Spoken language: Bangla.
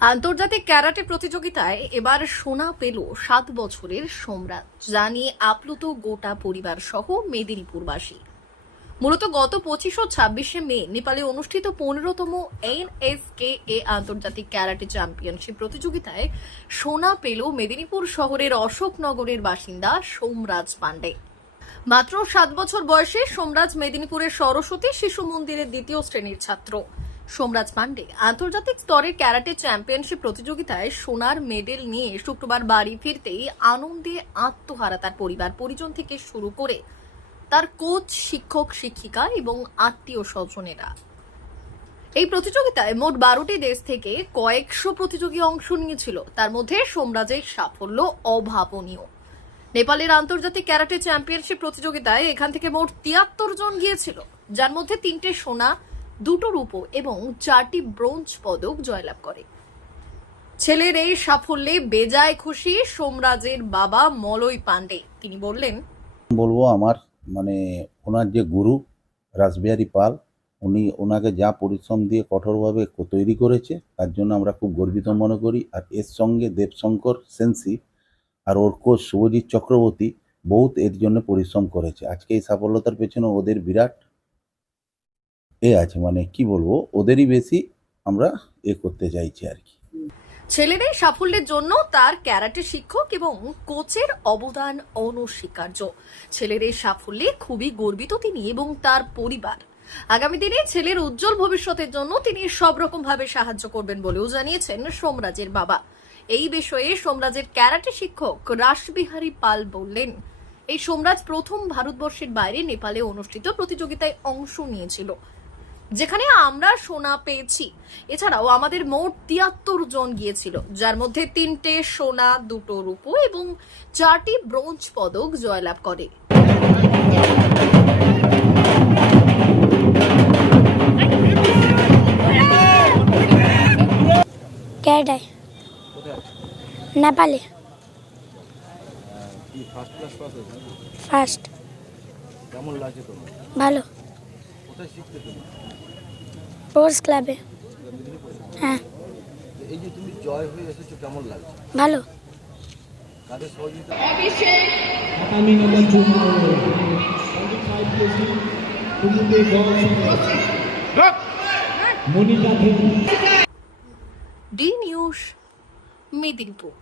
আন্তর্জাতিক ক্যারাটে প্রতিযোগিতায় এবার সোনা পেল সাত বছরের সোমরাজ যা নিয়ে আপ্লুত গোটা পরিবার সহ মেদিনীপুরবাসী। মূলত গত পঁচিশ ও ছাব্বিশে মে নেপালে অনুষ্ঠিত পনেরোতম এনএসকে এ আন্তর্জাতিক ক্যারাটে চ্যাম্পিয়নশিপ প্রতিযোগিতায় সোনা পেল মেদিনীপুর শহরের অশোকনগরের বাসিন্দা সোমরাজ পাণ্ডে। মাত্র সাত বছর বয়সে সোমরাজ মেদিনীপুরের সরস্বতী শিশু মন্দিরের দ্বিতীয় শ্রেণির ছাত্র। সোমরাজ পাণ্ডে আন্তর্জাতিক স্তরের ক্যারাটে চ্যাম্পিয়নশিপ প্রতিযোগিতায় সোনার মেডেল নিয়ে শুক্রবার বাড়ি ফিরতেই আনন্দে আত্মহারা তার পরিবার। পরিজন থেকে শুরু করে তার কোচ, শিক্ষক, শিক্ষিকা এবং আত্মীয় স্বজনেরা। এই প্রতিযোগিতায় মোট বারোটি দেশ থেকে কয়েকশো প্রতিযোগী অংশ নিয়েছিল। তার মধ্যে সোমরাজের সাফল্য অভাবনীয়। নেপালের আন্তর্জাতিক ক্যারাটে চ্যাম্পিয়নশিপ প্রতিযোগিতায় এখান থেকে মোট তিয়াত্তর জন গিয়েছিল। যার মধ্যে তিনটে সোনা দুটো রূপো এবং চারটি ব্রোঞ্জ পদক জয়লাভ করে। ছেলের এই সাফল্যে বেজায় খুশি সোমরাজের বাবা মলয় পাণ্ডে। তিনি বললেন, বলব আমার মানে ওনার যে গুরু রাসবিহারী পাল, উনি ওনাকে যা পরিশ্রম দিয়ে কঠোরভাবে তৈরি করেছে, তার জন্য আমরা খুব গর্বিত মনে করি। আর এর সঙ্গে দেবশঙ্কর সেন্সি আর ওর কোচ শুভজিৎ চক্রবর্তী বহুত এর জন্য পরিশ্রম করেছে। আজকে এই সাফল্যতার পেছনে ওদের বিরাট এ আছে মানে কি বলব, ওদেরই বেশি আমরা এ করতে চাইছি আর কি। এই সাফল্যের জন্য তার ক্যারাটে শিক্ষক এবং কোচের অবদান অনস্বীকার্য। এই সাফল্যে খুবই গর্বিত তিনি এবং তার পরিবার। আগামী দিনে ছেলের উজ্জ্বল ভবিষ্যতের জন্য তিনি সব রকম ভাবে সাহায্য করবেন বলেও জানিয়েছেন সোমরাজের বাবা। এই বিষয়ে সোমরাজের ক্যারাটে শিক্ষক রাসবিহারী পাল বললেন, এই সোমরাজ প্রথম ভারতবর্ষের বাইরে নেপালে অনুষ্ঠিত প্রতিযোগিতায় অংশ নিয়েছিল। যেখানে আমরা সোনা পেয়েছি। এছাড়াও আমাদের মোট তিয়াত্তর জন গিয়েছিল যার মধ্যে তিনটে সোনা দুটো রূপো এবং চারটি ব্রোঞ্জ পদক জয়লাভ করে। নেপালে। ফার্স্ট ক্লাস পাস হয়েছে ফার্স্ট কেমন লাগছে তোমার? ভালো। কোথায় শিখতে তুমি স্পোর্টস ক্লাবে হ্যাঁ। এই যে তুমি জয় হয়ে এসেছ কেমন লাগছে? ভালো। কাদের সহযোগিতা? কেজি দল মনিকা ডি নিউজ মেদিনীপুর।